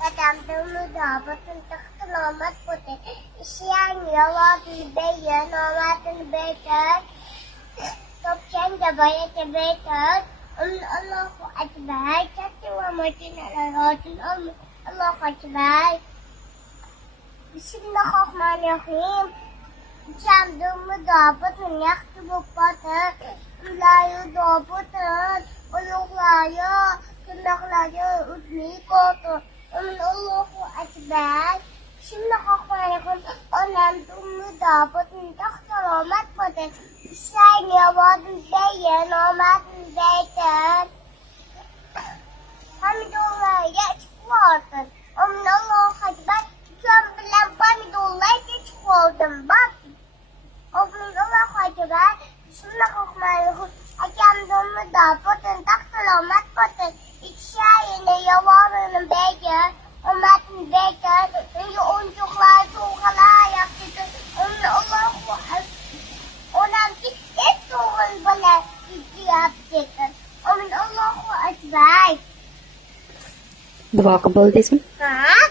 قدمتم ضابط تحت نومة فتن إشياء يواد البيت نومات البيت طبشان جباية البيت الله أكبر شتى ومتين على الراجل الله أكبر بسم الله الرحمن الرحيم قدمتم ضابط يخطب الفتن ولاية ضابط ويغلاية كنغلاية أدنيكوت الله أكبر بسم الله الرحمن الرحيم قدمتم ضابط تحت نومة فتن إشياء يواد البيت نومات البيت Hamdollah geçiyordun. Allah Ekber. Sen bilen hamdollah geçiyordun. Bak. Allah Ekber. Bismillahirrahmanirrahim. Akemdollah da potun taktalamak potun. İçşehirine yavarının beygir. Ömer'in beygir. Önce oyuncuklar, soğuklar yaptı. Allah Ekber. Ondan bir soğuk bana yaptı. Allah Ekber. दुआ कबूल दे सुन। हाँ